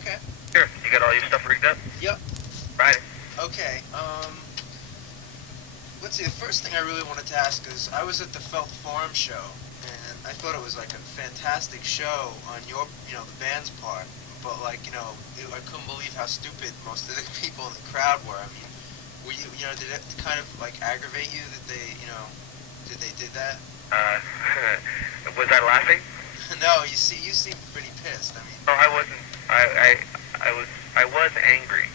okay? Sure. You got all your stuff rigged up? Yep. Right. Okay. Let's see. The first thing I really wanted to ask is I was at the Felt Forum show, and I thought it was like a fantastic show on your, the band's part. But like, I couldn't believe how stupid most of the people in the crowd were. I mean, did it kind of like aggravate you that they did that? Uh, was I laughing? No, you seemed pretty pissed. I mean, No, I wasn't. I was angry.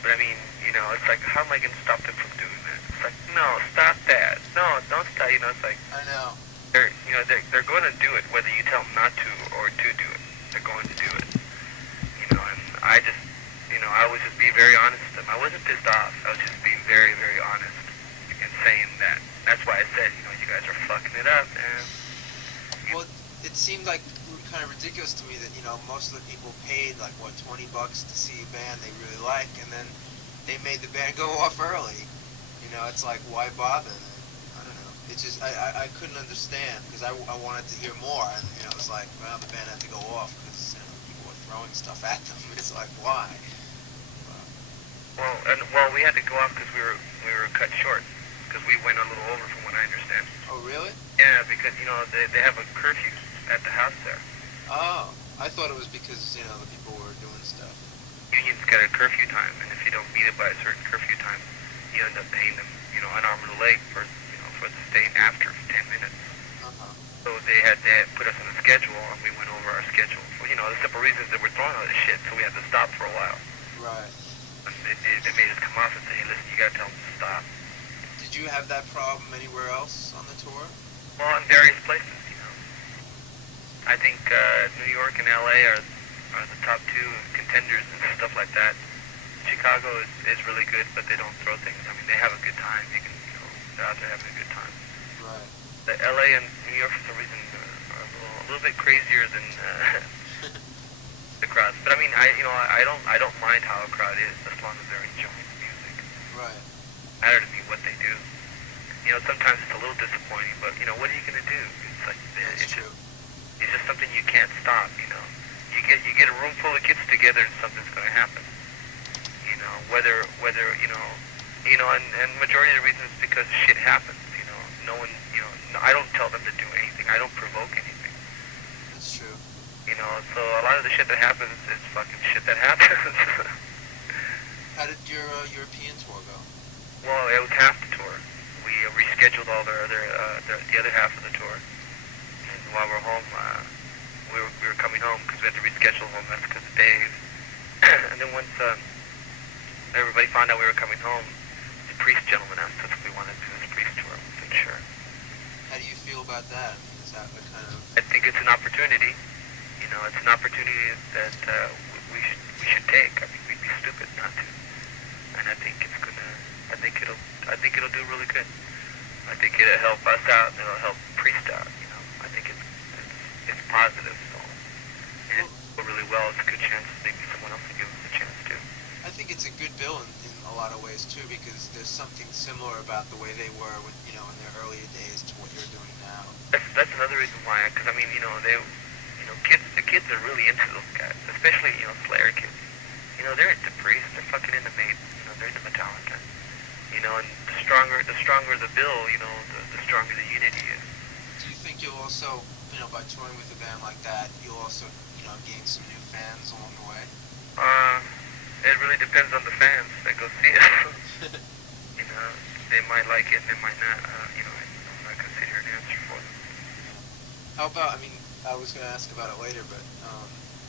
But I mean, it's like, how am I going to stop them from doing that? It's like, no, stop that. No, don't stop. It's like, I know. they're going to do it, whether you tell them not to or to do it. They're going to do it. And I just, I was just being very honest with them. I wasn't pissed off. I was just being very, very honest and saying that. That's why I said, you guys are fucking it up, man. Well, it seemed like kind of ridiculous to me that most of the people paid like what $20 to see a band they really like, and then they made the band go off early. It's like, why bother? I don't know. It's just I couldn't understand because I wanted to hear more, and it's like, well, the band had to go off because people were throwing stuff at them. It's like, why? Well, we had to go off because we were cut short because we went a little over from what I understand. Oh, really? Yeah, because they have a curfew at the house there. Oh, I thought it was because the people were doing stuff. Union's got a curfew time, and if you don't meet it by a certain curfew time, you end up paying them, an arm and a leg for the staying after for 10 minutes. Uh-huh. So they had put us on a schedule, and we went over our schedule. Well, the simple reasons that we're throwing all this shit, so we had to stop for a while. Right. And they made us come off and say, hey, listen, you gotta tell them to stop. Did you have that problem anywhere else on the tour? Well, in various places, I think New York and LA are the top two contenders and stuff like that. Chicago is really good, but they don't throw things. I mean, they have a good time. They're out there having a good time. Right. The LA and New York, for some reason, are a little bit crazier than the crowds. But I mean, I don't mind how a crowd is as long as they're enjoying the music. Right. It matters to me what they do. Sometimes it's a little disappointing, but what are you gonna do? It's like That's true. It's just something you can't stop. You get a room full of kids together, and something's gonna happen. Whether and majority of the reason is because shit happens. No one, I don't tell them to do anything. I don't provoke anything. That's true. So a lot of the shit that happens is fucking shit that happens. How did your European tour go? Well, it was half the tour. We rescheduled all the other half of the tour. And while we're home, we were coming home because we had to reschedule home. That's because of Dave. And then once everybody found out we were coming home, the priest gentleman asked us if we wanted to do this priest tour. We said sure. How do you feel about that? I mean, is that a kind of... I think it's an opportunity. It's an opportunity that we should take. I mean, we'd be stupid not to. And I think it'll do really good. I think it'll help us out and it'll help priest out. I think it's positive. So and it's really well. It's a good chance maybe someone else will give us a chance too. I think it's a good bill in a lot of ways too, because there's something similar about the way they were when in their earlier days to what you're doing now. That's another reason why. Because I mean, the kids are really into those guys, especially Slayer kids. They're into Priest. They're fucking into Maiden. They're into Metallica. And the stronger the bill, the stronger the unity is. Do you think you'll also, by touring with a band like that, you'll also, gain some new fans along the way? It really depends on the fans that go see it. They might like it and they might not. I'm not gonna sit here and answer for them. How about? I mean, I was gonna ask about it later, but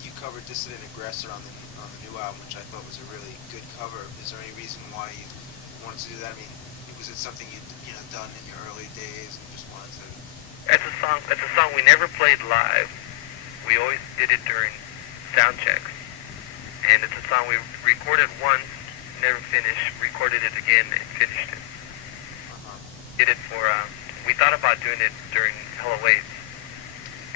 you covered Dissident Aggressor on the new album, which I thought was a really good cover. Is there any reason why you wanted to do that? I mean, was it something you'd done in your early days and just wanted to? It's a song we never played live. We always did it during sound checks, and it's a song we recorded once, never finished. Recorded it again and finished it. Uh-huh. Did it for. We thought about doing it during Hella Waves,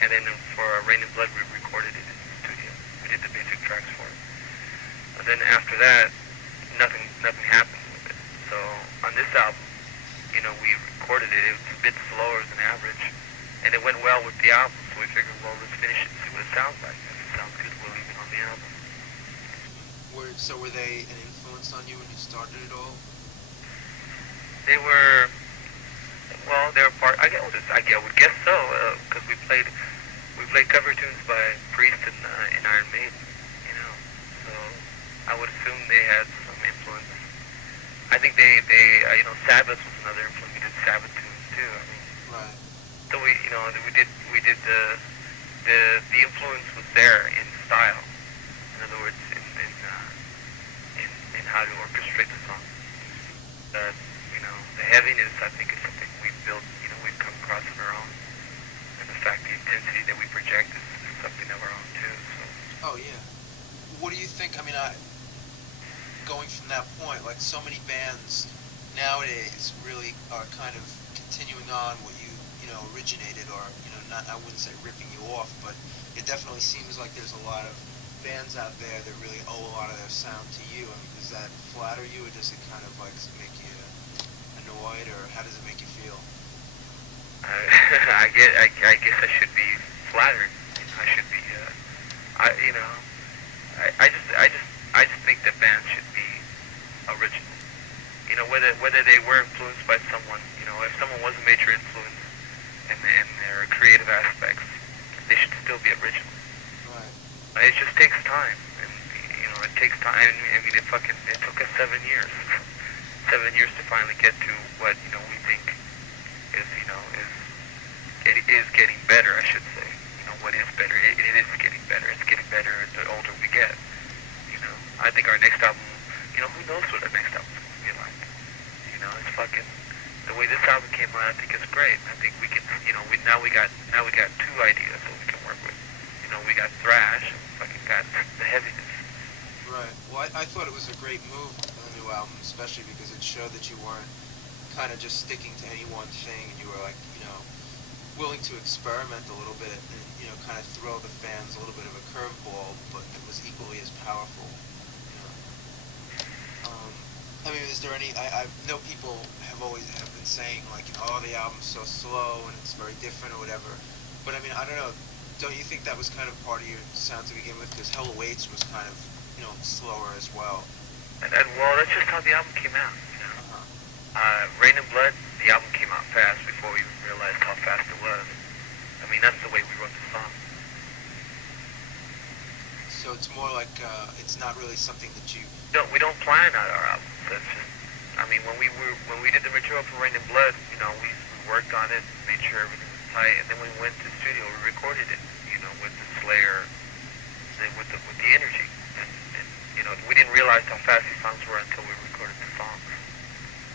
and then for Rain and Blood we recorded it in the studio. We did the basic tracks for it. And then after that, nothing happened with it. So on this album, we recorded it. It was a bit slower than average, and it went well with the album. So we figured, well, let's finish it and see what it sounds like. If it sounds good, we'll leave it on the album. Were they an influence on you when you started it all? They were, well, they were part. I would guess so, because we played cover tunes by Priest and Iron Maiden, you know. So I would assume they had some influence. I think Sabbath was another influence. We did Sabbath tunes too. I mean, Right. so we did the influence was there in style. In other words, in how to orchestrate the song. Uh, the heaviness I think is something we've built. We've come across on our own, and the fact the intensity that we project is something of our own too. So Oh yeah. What do you think? I mean, going from that point, like so many bands nowadays really are kind of continuing on what you know originated, or not. I wouldn't say ripping you off, but it definitely seems like there's a lot of bands out there that really owe a lot of their sound to you. I mean, does that flatter you, or does it kind of like make you annoyed, or how does it make you feel? I guess I should be flattered. I should be. I you know I just think that bands should be original. Whether they were influenced by someone. If someone was a major influence in their creative aspects, they should still be original. Right. It just takes time, and it takes time. I mean, it took us 7 years, 7 years to finally get to what we think is getting better. I should say, what is better. It is getting better. It's getting better the older we get. I think our next album, who knows what our next album's gonna be like. It's fucking the way this album came out. I think it's great. I think we can, we got two ideas that we can work with. We got thrash, and fucking got the heaviness. Right. Well, I thought it was a great move on the new album, especially because it showed that you weren't kind of just sticking to any one thing, and you were like, willing to experiment a little bit and, kind of throw the fans a little bit of a curveball, but it was equally as powerful. I mean, is there any? I know people have been saying like, oh, the album's so slow and it's very different or whatever. But I mean, I don't know. Don't you think that was kind of part of your sound to begin with? Because Hell Awaits was kind of, slower as well. Well, that's just how the album came out. Rain and Blood, the album came out fast before we even realized how fast it was. I mean, that's the way we wrote the song. So it's more like it's not really something that you. No, we don't plan out our albums. That's just. I mean, when we did the material for Rain and Blood, we worked on it, made sure everything was tight, and then we went to the studio, we recorded it, with the Slayer, and with the energy, and we didn't realize how fast these songs were until we recorded the songs.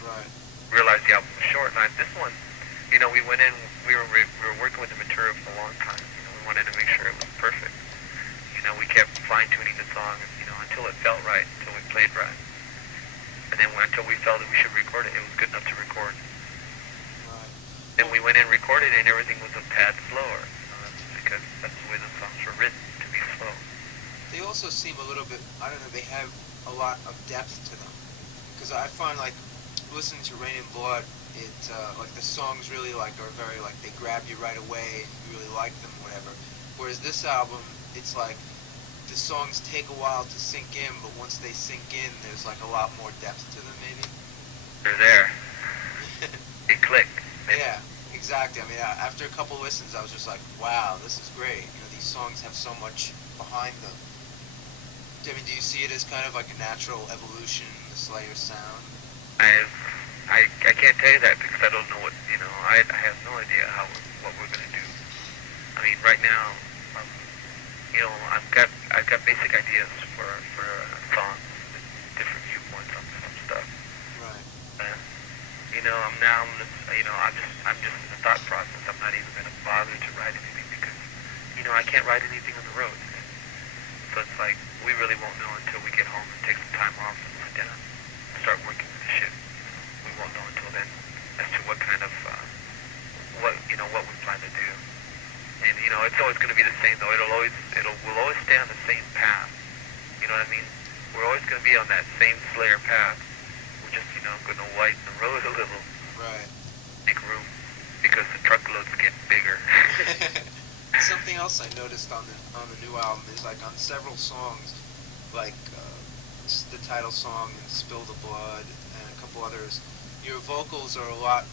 Right. Realized the album was short. And this one, we went in, we were working with the material for a long time. We wanted to make sure it was perfect. We kept fine tuning the song, until it felt right, until we played right. And then until we felt that we should record it, it was good enough to record. Right. Then we went in, recorded it, and everything was a tad slower. Because that's the way the songs were written, to be slow. They also seem a little bit, I don't know, they have a lot of depth to them. Because I find, like, listening to Rain and Blood, it, like, the songs really, like, are very, like, they grab you right away, and you really like them, whatever. Whereas this album, it's like, the songs take a while to sink in, but once they sink in, there's, like, a lot more depth to them, maybe? They're there. They click. Yeah, exactly. I mean, after a couple listens, I was just like, wow, this is great. These songs have so much behind them. I mean, do you see it as kind of like a natural evolution in the Slayer sound? I can't tell you that because I don't know what, I have no idea what we're going to do. I mean, right now, I've got basic ideas for songs, different viewpoints on some stuff. Right. I'm just in the thought process. I'm not even going to bother to write anything because, I can't write anything on the road. So it's like, we really won't know until we get home and take some time off and sit down and start working with the shit. We won't know until then as to what kind of, what we plan to do. And, it's always going to be the same though. We'll always stay on the same path. You know what I mean? We're always going to be on that same Slayer path. We're just, going to widen the road a little. Right. Make room. Because the truckloads get bigger. Something else I noticed on the new album is like on several songs, like the title song and Spill the Blood and a couple others, your vocals are a lot,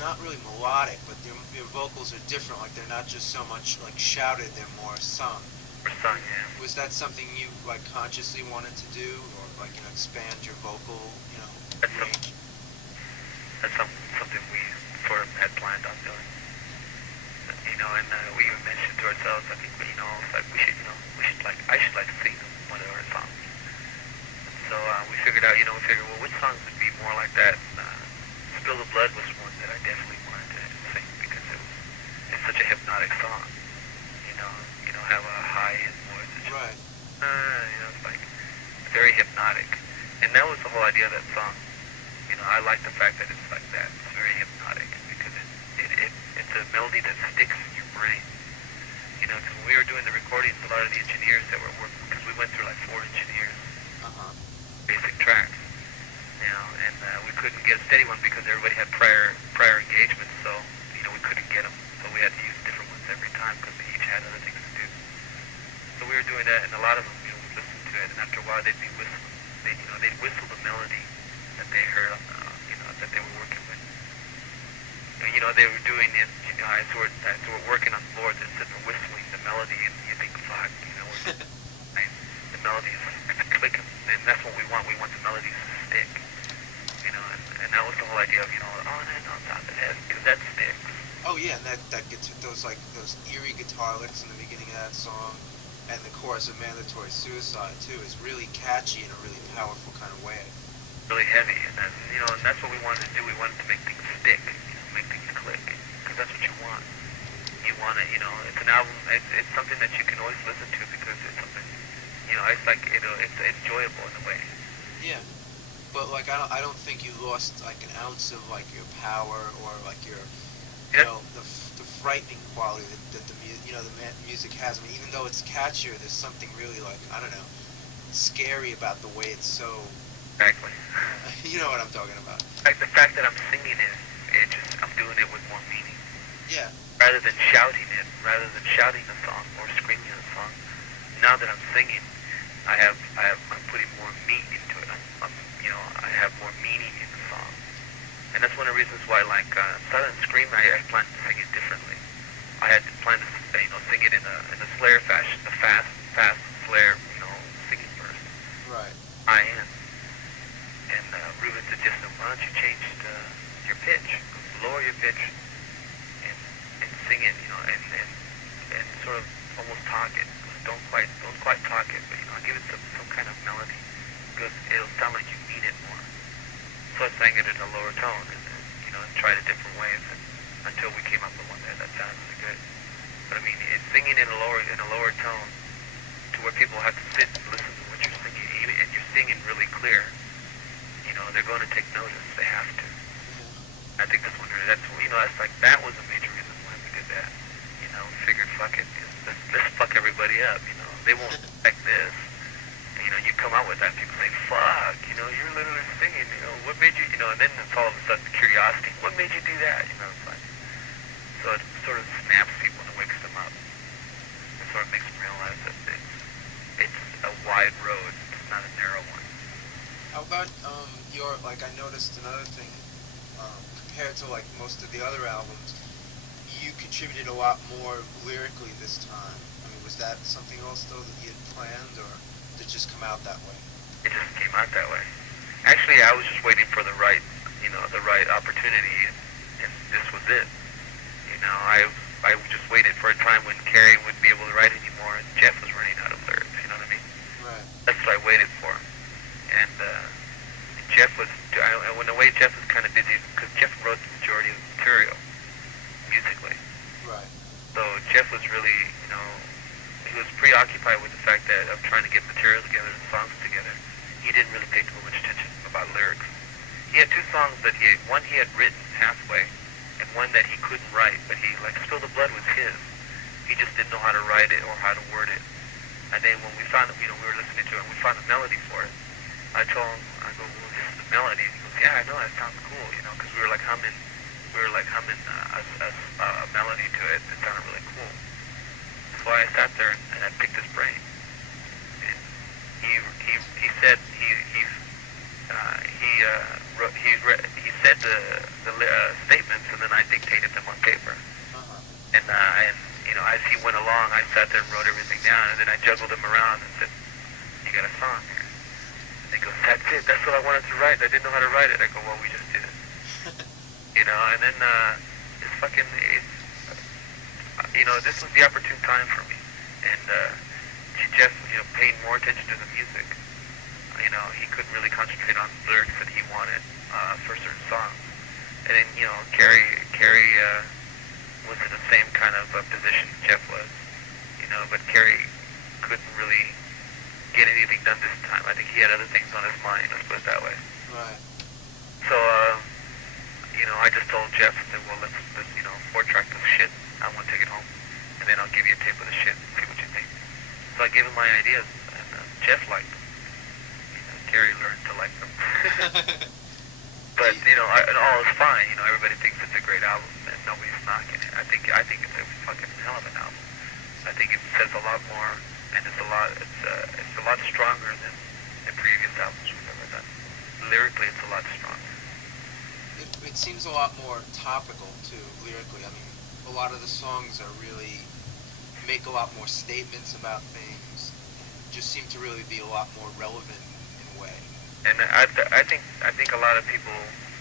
not really melodic, but your vocals are different. Like they're not just so much like shouted; they're more sung. Or sung, yeah. Was that something you like consciously wanted to do, or like expand your vocal, That's range? That's something we sort of had planned on doing. And we even mentioned to ourselves, I think, like I should like sing one of our songs. So we figured out, well, which songs would be more like that? Spill the Blood was one that I definitely wanted to sing because it's such a hypnotic song. Have a high-end voice. Right. It's like very hypnotic. And that was the whole idea of that song. I like the fact that it's like that. It's very hypnotic because it's a melody that sticks in your brain. Because when we were doing the recordings, a lot of the engineers that were working, because we went through like 4 engineers, basic tracks, and we couldn't get a steady one because everybody had prior engagements, so, we couldn't get them. So we had to use different ones every time because they each had other things to do. So we were doing that, and a lot of them, would listen to it, and after a while they'd be whistling. They'd whistle the melody that they heard, that they were working with. They were doing it, as we're working on the board, they're sitting there whistling the melody, and you think, fuck, the melody is clicking, and that's what we want. We want the melodies to stick, and that was the whole idea of, on and on top of the head, because that sticks. Oh yeah, and that gets those eerie guitar licks in the beginning of that song, and the chorus of Mandatory Suicide too is really catchy in a really powerful kind of way. Really heavy, and that's what we wanted to do. We wanted to make things stick, make things click, because that's what you want. You want to, it's an album. It's something that you can always listen to because it's something, it's like it's enjoyable in a way. Yeah, but like I don't think you lost like an ounce of like your power or like your the frightening quality that the music has. I mean, even though it's catchier, there's something really like, I don't know, scary about the way it's so. Exactly. You know what I'm talking about. Like the fact that I'm singing it, I'm doing it with more meaning. Yeah. Rather than shouting the song or screaming the song. Now that I'm singing, I'm putting more meat into it. I have more meaning in the song. And that's one of the reasons why, like, Silent Scream, I planned to sing it differently. I had planned to, sing it in a Slayer fashion, the fast Slayer, singing verse. Right. And Ruben suggested, why don't you change your pitch, lower your pitch, and sing it, and sort of almost talk it. Don't quite talk it, but give it some kind of melody, because it'll sound like you mean it more. So I sang it in a lower tone, and tried it different ways, until we came up with one that sounded really good. But I mean, it's singing in a lower tone, to where people have to sit and listen to what you're singing, and you're singing really clear. They're going to take notice. They have to. I think that's that was a major reason why we did that. We figured, fuck it, let's fuck everybody up. They won't expect this. You come out with that, people say, fuck, you're literally singing. What made you, and then it's all of a sudden curiosity. What made you do that? It's like, so it sort of snaps people and wakes them up. It sort of makes them realize that it's a wide road. It's not a narrow one. How about I noticed another thing, compared to like most of the other albums, you contributed a lot more lyrically this time. I mean, was that something else though that you had planned, or did it just come out that way? It just came out that way. Actually, I was just waiting for the right opportunity, and this was it. I just waited for a time when Carrie wouldn't be able to write anymore, and Jeff was running out of lyrics. You know what I mean? Right. That's what I waited for. And Jeff was, in a way, Jeff was kind of busy because Jeff wrote the majority of the material musically. Right. So Jeff was really, he was preoccupied with the fact that of trying to get material together and songs together. He didn't really pay too much attention about lyrics. He had 2 songs that one he had written halfway, and one that he couldn't write, but Spill the Blood was his. He just didn't know how to write it or how to word it. And then when we found it, we were listening to it, and we found a melody for it. I told him, well, this is the melody. And he goes, yeah, I know, that sounds cool, because we were humming a melody to it. It sounded really cool. So I sat there and I picked his brain. And he he said he said the statements, and then I dictated them on paper. And you know, as he went along, I sat there and wrote everything down, and then I juggled them around and said, "You got a song here." And he goes, "That's it. That's what I wanted to write. I didn't know how to write it." I go, "Well, we just did it." You know, and then you know, this was the opportune time for me, and Jeff, you know, paid more attention to the music. You know, he couldn't really concentrate on the lyrics that he wanted for certain songs. And then, you know, Carrie was in the same kind of position Jeff was, you know, but Carrie couldn't really get anything done this time. I think he had other things on his mind, let's put it that way. Right. So, you know, I just told Jeff, I said, well, let's you know, 4-track this shit. I want to take it home, and then I'll give you a tape of the shit and see what you think. So I gave him my ideas, and Jeff liked them. You know, Carrie learned to like them. But, you know, and all is fine. You know, everybody thinks it's a great album, and nobody's knocking it. I think it's a fucking hell of an album. I think it says a lot more, and it's a lot stronger than the previous albums we've ever done. Lyrically, it's a lot stronger. It seems a lot more topical too, lyrically. I mean, a lot of the songs are really make a lot more statements about things. Just seem to really be a lot more relevant in a way. And I think a lot of people,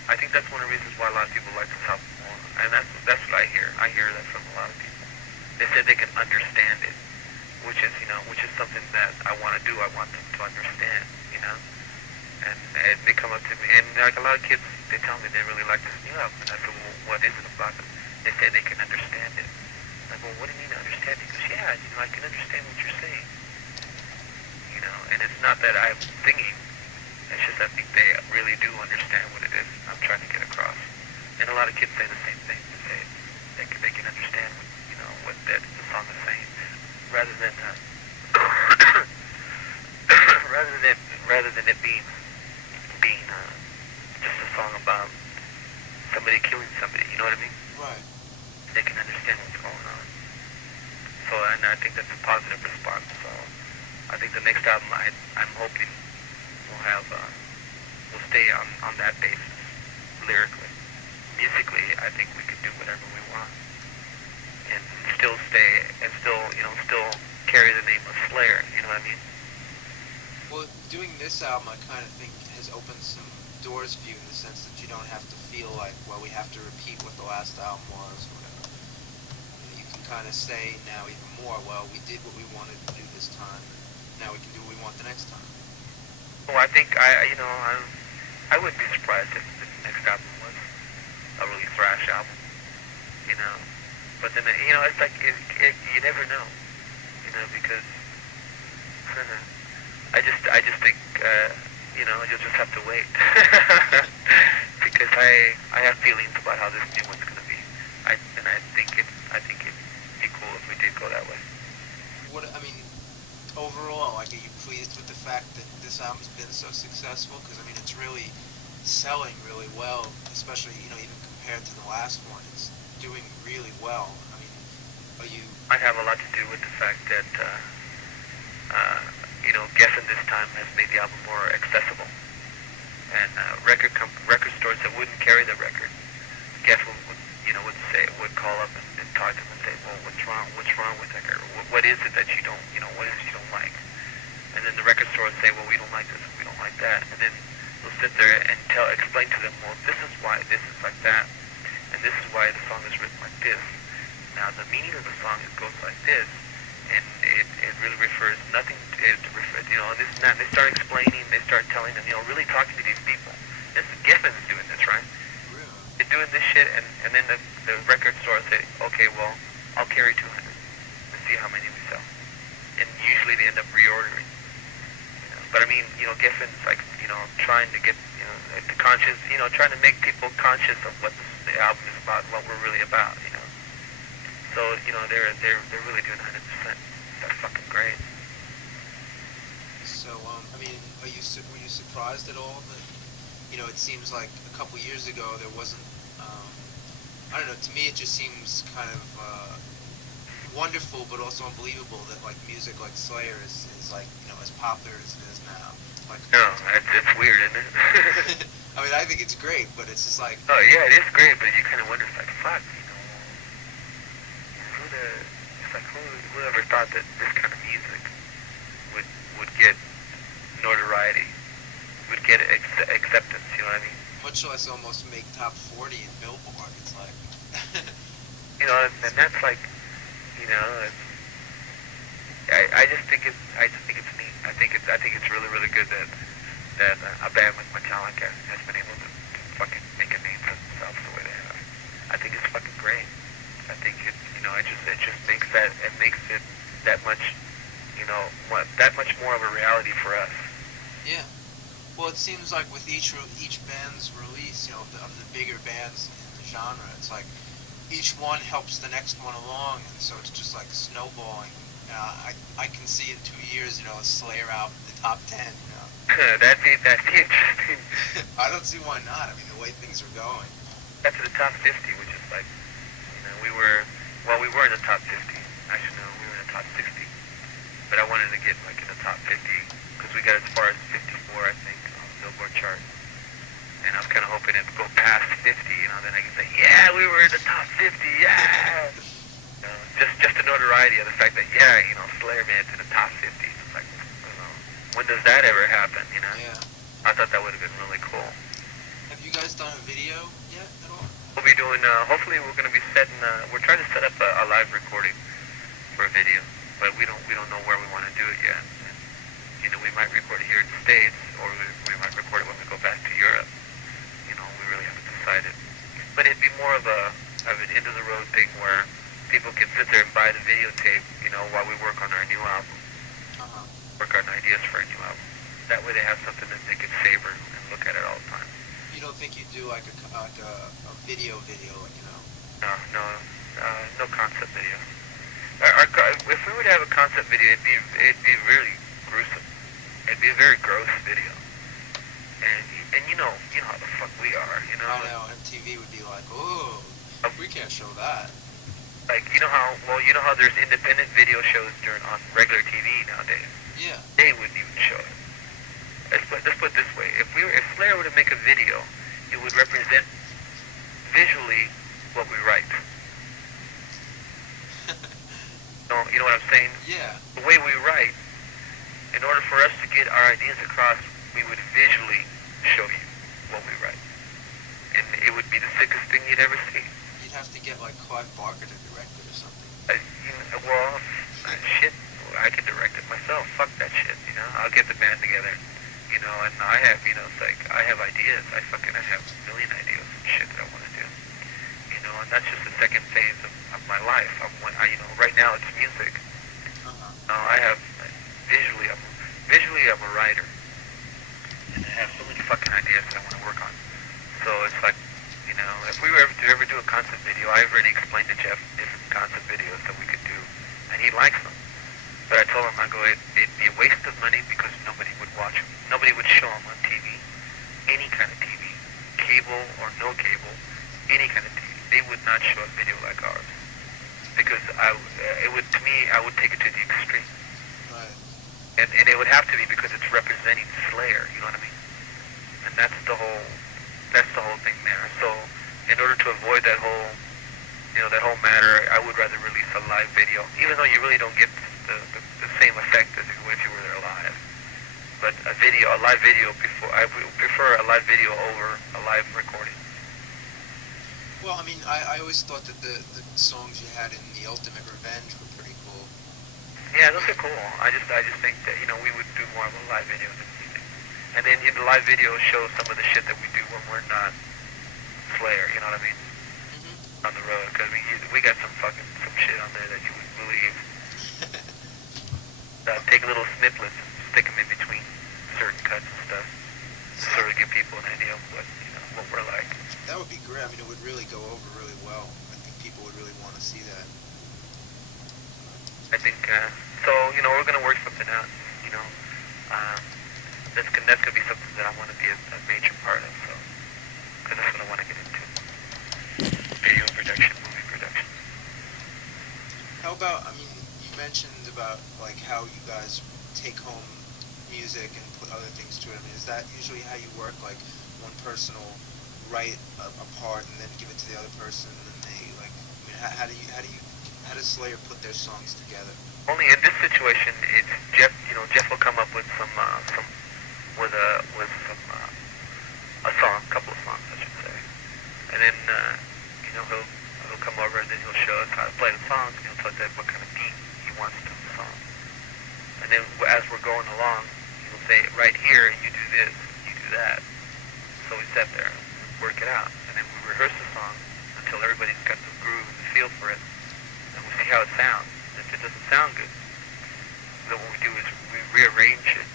I think that's one of the reasons why a lot of people like this album more. And that's what I hear. I hear that from a lot of people. They said they can understand it, which is something that I want to do. I want them to understand, you know. And they come up to me, and like a lot of kids, they tell me they really like this new album. And I said, well, what is it about it? They say they can understand it. I'm like, well, what do you mean understand it? He goes, yeah, you know, I can understand what you're saying. You know, and it's not that I'm singing. It's just I think they really do understand what it is I'm trying to get across. And a lot of kids say the same thing. They say they can understand what, you know, what the song is saying, rather than rather than it being just a song about somebody killing somebody. You know what I mean? Right. They can understand what's going on. So, and I think that's a positive response. So, I think the next album I'm hoping we'll stay on that basis, lyrically. Musically, I think we can do whatever we want, and still carry the name of Slayer, you know what I mean? Well, doing this album, I kind of think has opened some doors for you in the sense that you don't have to feel like, well, we have to repeat what the last album was, or whatever. You can kind of say now even more, well, we did what we wanted to do this time, now we can do what we want the next time. Well, I think I wouldn't be surprised if the next album was a really thrash album, you know. But then, you know, it's like you never know, you know, because I just think you know, you'll just have to wait because I have feelings about how this new one's gonna be. I think it'd be cool if we did go that way. Overall, like, are you pleased with the fact that this album's been so successful? Because, I mean, it's really selling really well, especially, you know, even compared to the last one. It's doing really well. I mean, are you... Might have a lot to do with the fact that, you know, Geffen this time has made the album more accessible. And record stores that wouldn't carry the record, Geffen would call up and talk to them and say, well, what's wrong with that record? What is it that you don't, you know, what is it you don't like? And then the record store would say, well, we don't like this, we don't like that. And then they'll sit there and explain to them, well, this is why this is like that, and this is why the song is written like this. Now, the meaning of the song, it goes like this, and it really refers nothing to you know, this and that. And they start explaining, they start telling them, you know, really talking to these people. This Geffen's doing this, right? They're doing this shit, and then the record store say, okay, well, I'll carry 200 and see how many we sell. And usually they end up reordering. You know? But I mean, you know, Geffen's like, you know, trying to get, you know, the conscious, you know, trying to make people conscious of what the album is about, what we're really about, you know. So, you know, they're really doing 100%. That's fucking great. So, I mean, were you surprised at all that, you know, it seems like a couple years ago there wasn't, I don't know, to me it just seems kind of wonderful, but also unbelievable that like music like Slayer is like as popular as it is now. Like, No, it's weird, isn't it? I mean, I think it's great, but it's just like, Oh yeah, it is great, but you kind of wonder, it's like, fuck, it's like whoever thought that this kind of music would get notoriety, would get acceptance, you know what I mean? much less almost make top 40 in Billboard. It's like, And that's like, you know, I just think it's neat. I think it's really, really good that a band like Metallica has been able to fucking make a name for themselves the way they have. I think it's fucking great. I think it just makes it that much, that much more of a reality for us. yeah. Well, it seems like with each band's release, of the bigger bands in the genre, it's like each one helps the next one along, and so it's just like snowballing. I can see in 2 years, a Slayer album in the top 10. That'd be interesting. I don't see why not. I mean, the way things are going. Got to the top 50, which is like, we were in the top 50. Actually, no, we were in the top 60. But I wanted to get like in the top 50 because we got as far as 54, I think, on the Billboard chart. And I was kind of hoping it'd go past 50, then I can say, yeah, we were in the top 50, yeah. Just the notoriety of the fact that, Slayer, man, it's in the top 50. It's like, when does that ever happen, Yeah. I thought that would have been really cool. Have you guys done a video yet at all? We'll be doing, hopefully we're going to be we're trying to set up a live recording for a video, but we don't know where we want to do it yet. And, we might record it here in the States, or we might record it when we go back to Europe. We really haven't decided. But it'd be more of an end-of-the-road thing where people can sit there and buy the videotape, while we work on our new album, work on ideas for a new album. That way they have something that they can savor and look at it all the time. You don't think you'd do like a video, No concept video. If we would have a concept video, it'd be really gruesome. It'd be a very gross video. And you know how the fuck we are, I know, MTV would be like, oh, we can't show that. Like, you know how there's independent video shows on regular TV nowadays. Yeah. They wouldn't even show it. Let's put it this way: if Slayer were to make a video, it would represent visually what we write. You know what I'm saying? Yeah. The way we write, in order for us to get our ideas across, we would visually show you what we write, and it would be the sickest thing you'd ever see. You'd have to get like Clive Barker to direct it or something. Shit, I could direct it myself. Fuck that shit, I'll get the band together, and I have, it's like, I have ideas. I have a million ideas and shit that I want to do, and that's just the second phase of my life. Right now it's music. I have, visually I'm a writer, and I have so many fucking ideas that I want to work on. So it's like, if we were to ever do a concept video, I've already explained to Jeff different concept videos that we could do, and he likes them. But I told him, it'd be a waste of money because nobody would watch them. Nobody would show them on TV, any kind of TV, cable or no cable, any kind of TV. They would not show a video like ours because I would take it to the extreme. Right. And it would have to be because it's representing Slayer, you know what I mean? And that's the whole thing there. So in order to avoid that whole matter, I would rather release a live video, even though you really don't get the same effect as if you were there live. But a live video I would prefer a live video over a live recording. Well, I mean, I always thought that the songs you had in The Ultimate Revenge were pretty cool. Yeah, those are cool. I just think that, we would do more of a live video than anything. And then in the live video show some of the shit that we do when we're not Slayer, you know what I mean? Mm-hmm. On the road, because we got some shit on there that you wouldn't believe. Take little snippets and stick them in between certain cuts and stuff, to sort of give people an idea of what we're like. That would be great. I mean, it would really go over really well. I think people would really want to see that. I think, we're going to work something out, that's going to be something that I want to be a major part of, so, because that's what I want to get into. Video production, movie production. How about, I mean, you mentioned about like how you guys take home music and put other things to it. I mean, is that usually how you work? Like one person will write a part and then give it to the other person, and they like. I mean, how does Slayer put their songs together? Only in this situation, it's Jeff. You know, Jeff will come up with some with some a song, a couple of songs, I should say, and then you know he'll come over and then he'll show us how to play the songs, and he'll tell us what kind of beat he wants to the song. And then as we're going along, he'll say, right here, you do this, you do that. So we sit there and work it out, and then we rehearse the song until everybody's got the groove and the feel for it, and we see how it sounds. If it doesn't sound good, then what we do is we rearrange it,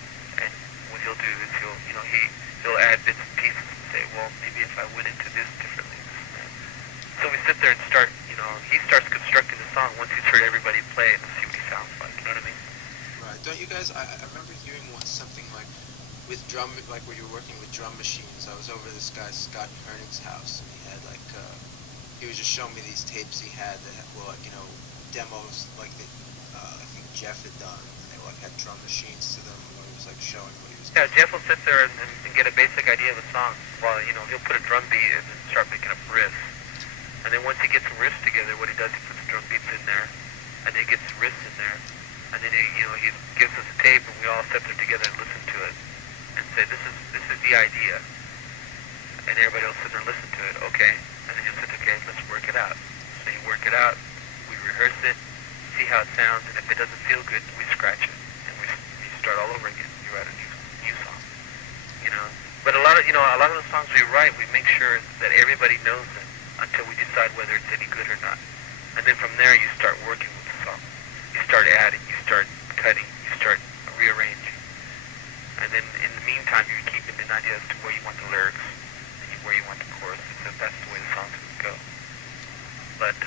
and what he'll do is he'll add bits and pieces and say, well, maybe if I went into this differently, this and that. So we sit there and start, he starts constructing the song once he's heard everybody play it and see what he sounds like, you know what I mean? Right. Don't you guys? I remember hearing once something like with drum, like where you were working with drum machines. I was over this guy Scott Koenig's house, and he had like he was just showing me these tapes he had that were like demos like that I think Jeff had done, and they like had drum machines to them where he was like showing what he was Yeah, doing. Jeff will sit there and get a basic idea of a song while, he'll put a drum beat and then start making up riffs. And then once he gets some riffs together, what he does, he puts drum beats in there, and then he gets some riffs in there, and then he gives us a tape, and we all sit there together and listen to it, and say, this is the idea. And everybody will sit there and listen to it, okay. And then you'll say, okay, let's work it out. So you work it out, we rehearse it, see how it sounds, and if it doesn't feel good, we scratch it, and we start all over again. You write a new song, But a lot of the songs we write, we make sure that everybody knows them until we decide whether it's any good or not. And then from there, you start working with the song. You start adding, you start cutting, you start rearranging. And then in the meantime, you're keeping an idea as to where you want the lyrics and where you want the chorus. So that's the way the song's going to go. But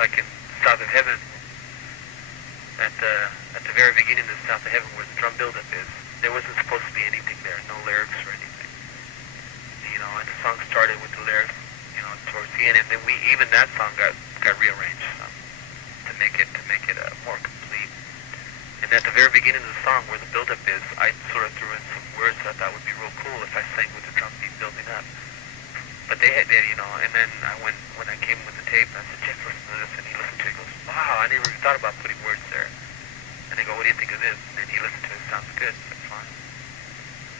like in South of Heaven, at the very beginning of South of Heaven, where the drum buildup is, there wasn't supposed to be anything there, no lyrics or anything. And the song started with the lyrics, towards the end, and then even that song got rearranged to make it more complete. And at the very beginning of the song, where the buildup is, I sort of threw in some words that I thought would be real cool if I sang with the drum beat building up. But they had, and then when I came with the tape, I said, Jeff, listen to this, and he listened to it, he goes, wow, I never even thought about putting words there. And they go, what do you think of this? And then he listened to it, sounds good, that's fine.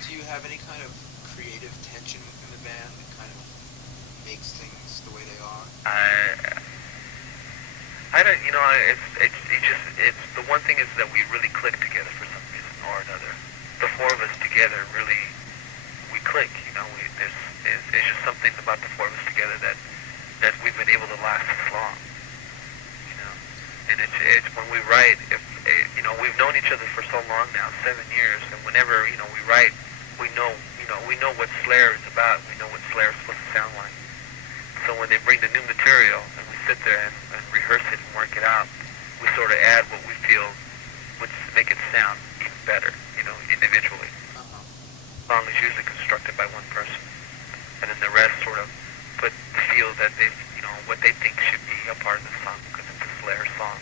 Do you have any kind of creative tension within the band that kind of makes things the way they are? I don't, it's the one thing is that we really click together for some reason or another. The four of us together really, we click, there's just something about the four of us together that we've been able to last this long, and it's when we write, we've known each other for so long now, 7 years, and whenever, we write, we know what Slayer is about, we know what Slayer is supposed to sound like. So when they bring the new material and we sit there and rehearse it and work it out, we sort of add what we feel would make it sound even better, individually. Song is usually constructed by one person, and then the rest sort of feel that they, what they think should be a part of the song because it's a Slayer song.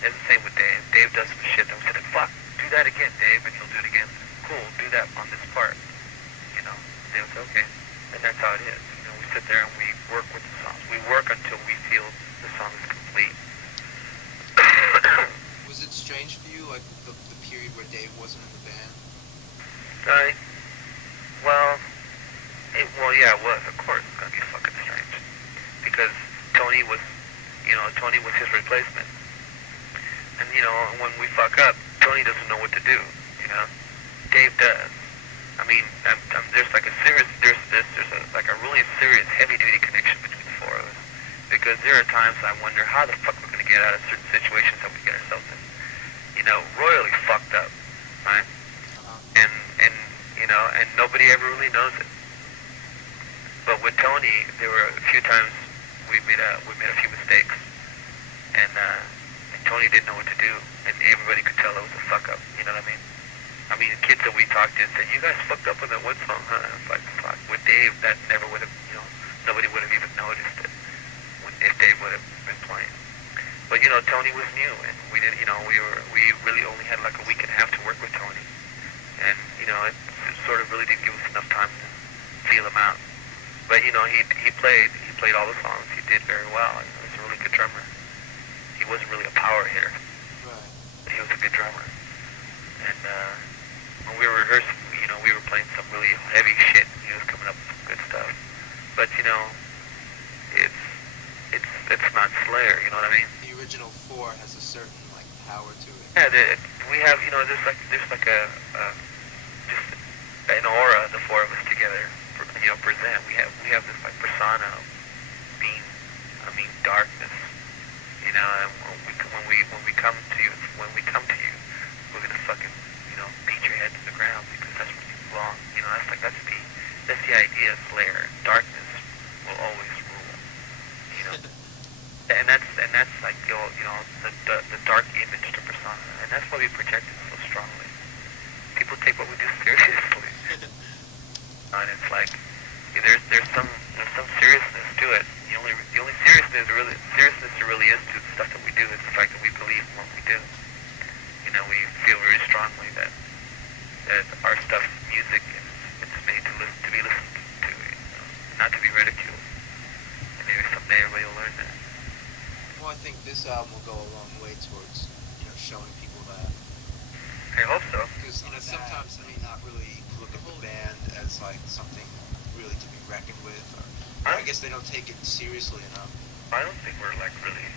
And the same with Dave. Dave does some shit that we said, fuck, do that again, Dave, and he'll do it again. Cool, do that on this part. Dave said, okay, and that's how it is. We sit there and we work with the songs. We work until we feel the song is complete. Was it strange for you, like the period where Dave wasn't in the band? Yeah, it was. Of course, it's gonna be fucking strange because Tony was his replacement, and when we fuck up, Tony doesn't know what to do. Dave does. I mean, there's like a serious, there's a really serious heavy-duty connection between the four of us. Because there are times I wonder how the fuck we're going to get out of certain situations that we get ourselves in. Royally fucked up, right? And nobody ever really knows it. But with Tony, there were a few times we made a few mistakes, and Tony didn't know what to do, and everybody could tell it was a fuck up. You know what I mean? I mean, kids that we talked to said, you guys fucked up on that one song, huh? It's like, fuck. With Dave, that never would have, nobody would have even noticed it if Dave would have been playing. But Tony was new, and we didn't. We really only had like a week and a half to work with Tony, and it sort of really didn't give us enough time to feel him out. But he played all the songs. He did very well. He was a really good drummer. He wasn't really a power hitter, Right. but he was a good drummer. And when we were rehearsing, we were playing some really heavy shit. And he was coming up with some good stuff. But it's not Slayer. You know what I mean? The original 4 has a certain like power to it. Yeah, we have there's like a just an aura, the 4 of us together. Present. We have this like persona of being, darkness. And when we come to you, we're gonna fucking beat your head to the ground because that's where you belong. That's the idea of Slayer. Darkness will always rule. And that's like the dark image, the persona, and that's why we project it so strongly. People take what we do seriously, and it's like there's some seriousness to it. The only seriousness there really is to the stuff that we do is the fact that we believe in what we do. We feel very strongly that our stuff, music, it's made to be listened to, not to be ridiculed. And maybe someday everybody will learn that. Well, I think this album will go a long way towards showing people that. I hope so. Because sometimes they may not really look at the band as like something really to be reckoned with, or I guess they don't take it seriously enough. I don't think we're like really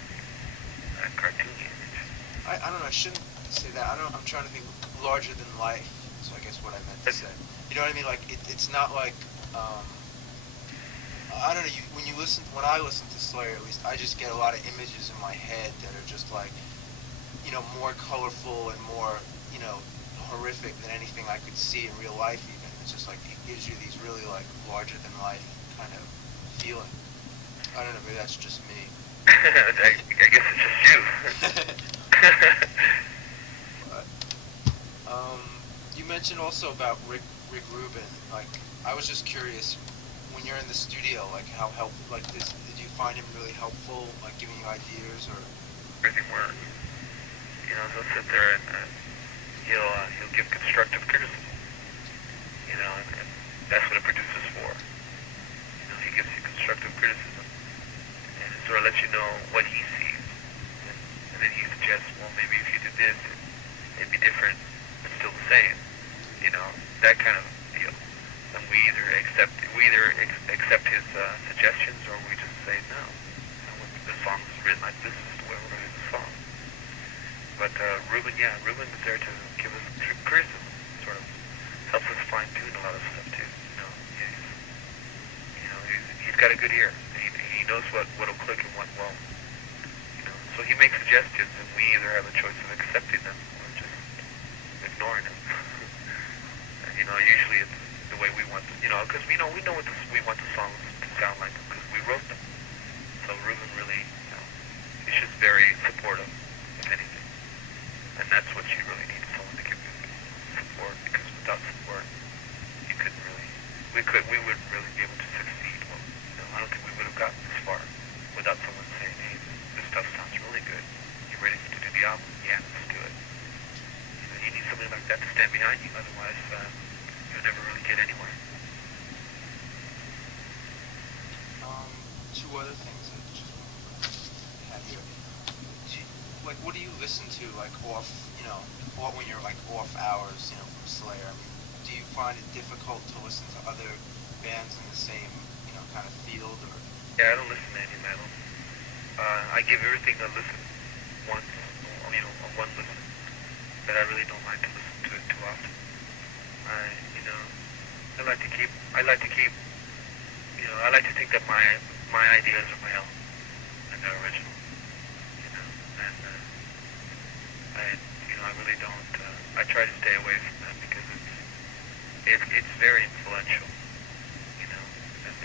cartoony. I don't know. I shouldn't say that. I'm trying to think larger than life. So I guess what I meant to say. You know what I mean? Like it's not like I don't know. When I listen to Slayer, at least I just get a lot of images in my head that are just like more colorful and more horrific than anything I could see in real life. Even it's just like it gives you these really like larger than life kind of feeling. I don't know. Maybe that's just me. I guess it's just you. But, you mentioned also about Rick Rubin. Like, I was just curious, when you're in the studio, like did you find him really helpful, like giving you ideas or? Everything works. He'll sit there and he'll give constructive criticism. And that's what a producer's for. He gives you constructive criticism. And it sort of lets you know what he sees. And then he suggests, well, maybe if you did this, it'd be different, but still the same. That kind of deal. And we either accept his suggestions, or we just say no. The song is written like this is the way we're going to do the song. But Ruben is there to give us criticism. Sort of helps us fine tune a lot of stuff too. He's got a good ear. He knows what'll click and what won't. So he makes suggestions, and we either have a choice of accepting them or just ignoring them. And usually it's the way we want them. Because we know what we want the songs to sound like because we wrote them. So Ruben really, he's just very supportive, if anything. And that's what you really need, someone to give you support, because without support, you couldn't really, we wouldn't really be able to succeed. Well, I don't think we would have gotten this far without someone saying, hey, this stuff sounds really good. You ready to do the album? Yeah, let's do it. You need somebody like that to stand behind you, otherwise you'll never really get anywhere. Two other things I just want to have here. Like, what do you listen to, like, off, or when you're, like, off hours, from Slayer? I mean, do you find it difficult to listen to other bands in the same, kind of field, or? Yeah, I don't listen to any metal. I give everything a listen once, a one listen, but I really don't like to listen to it too often. I like to keep, I like to think that my ideas are my own, and they're original, and I really don't, I try to stay away from them because it's very influential,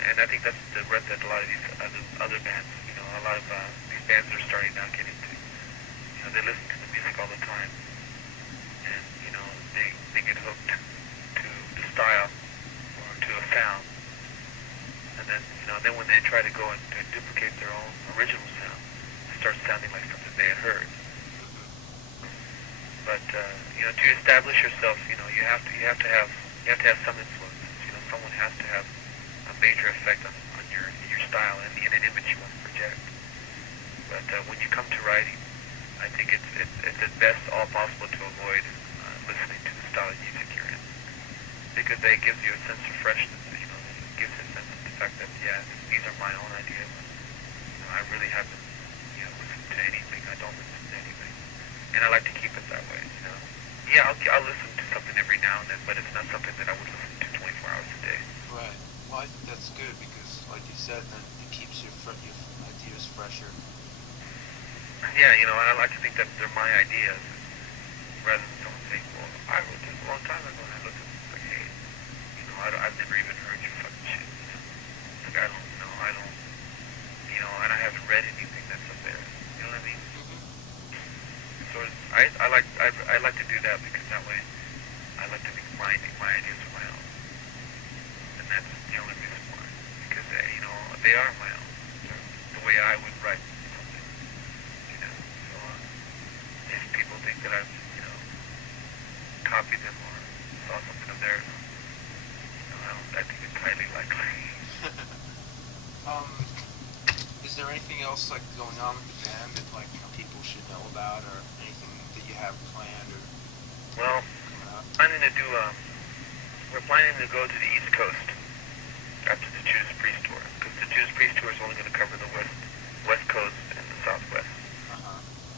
and I think that's the rep that a lot of these other bands, a lot of these bands are starting now get into. They listen to the music all the time, and they get hooked to the style or to a sound, and then then when they try to go and duplicate their own original sound, it starts sounding like something they establish yourself. You know, you have to have some influence. You know, someone has to have a major effect on your style and in an image you want to project. But when you come to writing, I think it's at best all possible to avoid listening to the style of music you're in, because that gives you a sense of freshness. You know, it gives a sense of the fact that these are my own ideas. You know, I really haven't listened to anything. I don't listen to anything, and I like to keep it that way. You know, I'll listen to something every now and then, but it's not something that I would listen to 24 hours a day. Right. Well, I think that's good because, like you said, then it keeps your ideas fresher. Yeah, you know, and I like to think that they're my ideas, rather than someone saying, well, I wrote this a long time ago, and I look at it like, hey, you know, I've never even heard your fucking shit. It's like, and I haven't read anything that's up there. You know what I mean? So I like to do that because that way I like to think my ideas are my own, and that's the only reason why. Because they are my own. They're the way I would write something. You know. So if people think that I've copied them or saw something of theirs, I think it's highly likely. Is there anything else like going on with the band that people should know about, or anything that you have planned or Well, coming up? We're planning to go to the East Coast after the Judas Priest tour, because the Judas Priest tour is only going to cover the West Coast and the Southwest.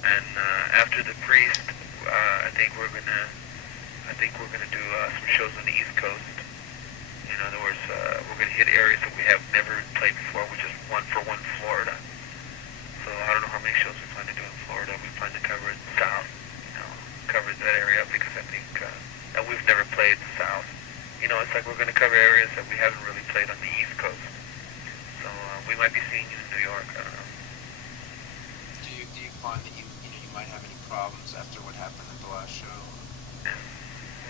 And after the Priest, I think we're gonna do some shows on the East Coast. In other words, we're gonna hit areas that we have never played before, which is one Florida. So I don't know how many shows we plan to do in Florida. We plan to cover the South, cover that area, because I think that we've never played the South. You know, it's like we're gonna cover areas that we haven't really played on the East Coast. So we might be seeing you in New York. I don't know. Do you find that you might have any problems after what happened at the last show?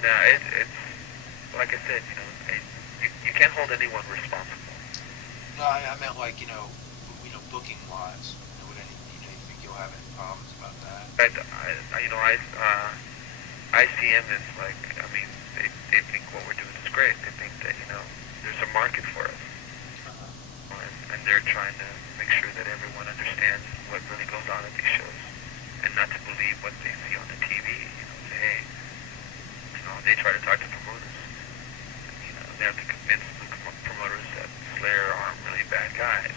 No, it's like I said, you can't hold anyone responsible. No, I meant booking wise. You think you'll have any problems about that? ICM is like, they think what we're doing is great. They think that there's a market for us, and they're trying to make sure that everyone understands what really goes on at these shows, and not to believe what they see on the TV. Say, hey, they try to talk to promoters. They have to convince the promoters that Slayer aren't really bad guys.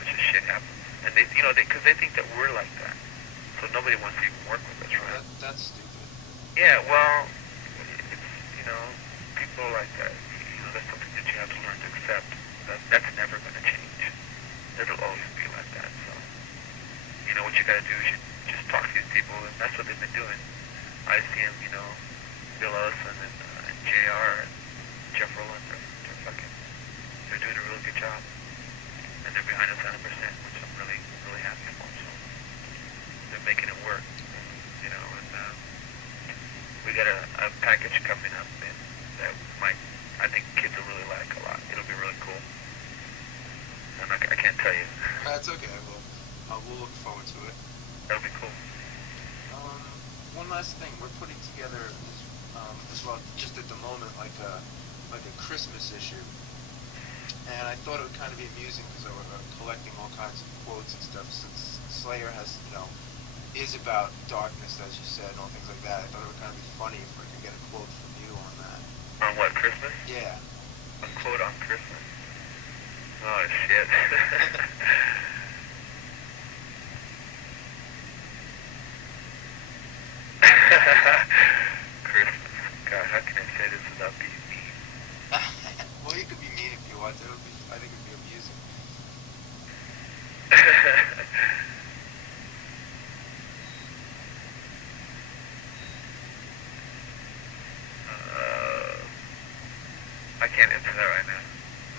It's just shit happens, and because they think that we're like that, so nobody wants to even work with us, right? That's stupid. Yeah, well, it's people like that. That's something that you have to learn to accept. That's never going to change. It'll always be like that. So, what you got to do is you just talk to these people, and that's what they've been doing. ICM, Bill Ellison and JR and Jeff Rowland, they're doing a really good job, and they're behind us 100%, which I'm really, really happy for. So they're making it work, and we got a package coming up that I think kids will really like a lot. It'll be really cool. I can't tell you. That's okay. We'll look forward to it. That'll be cool. One last thing, we're putting together as well, just at the moment, like a Christmas issue, and I thought it would kind of be amusing because I was collecting all kinds of quotes and stuff. Since Slayer is about darkness, as you said, and all things like that, I thought it would kind of be funny if we could get a quote from you on that. On what, Christmas? Yeah. A quote on Christmas? Oh shit. Christmas. God, how can I say this without being mean? Well, you could be mean if you want to. I think it would be amusing. I can't answer that right now.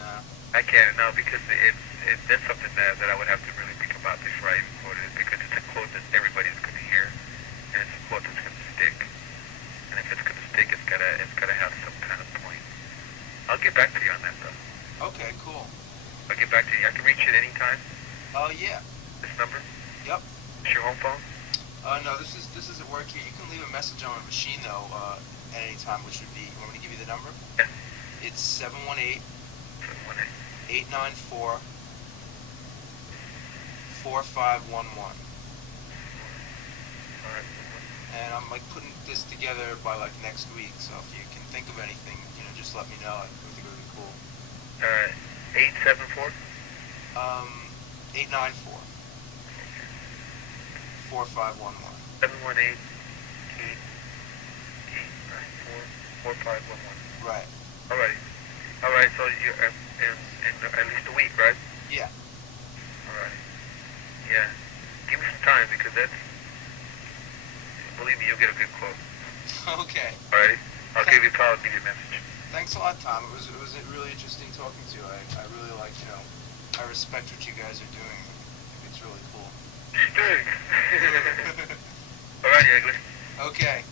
No. I can't, no, because that's something that I would have to really think about before I even quote it, because it's a quote that everybody's going to hear, and it's a quote that's going to stick. And if it's going to stick, it's gotta have some kind of point. I'll get back to you on that, though. Okay, cool. I'll get back to you. I can reach you at any time. Yeah. This number? Yep. It's your home phone? No, this is at work here. You can leave a message on my machine though at any time, which would be. You want me to give you the number? Yeah. It's 718 718. 894 4511. Alright. And I'm like putting this together by like next week. So if you can think of anything, just let me know. I think it would be cool. 874. 894 4511. 718 894 4511. Right. Alright, so you're in at least a week, right? Yeah. Alright. Yeah. Give me some time because believe me, you'll get a good quote. Okay. Alright? I'll give you a call, I'll give you a message. Thanks a lot, Tom. It was really interesting talking to you. I really like, I respect what you guys are doing. I think it's really cool. Alright, Egley. Okay.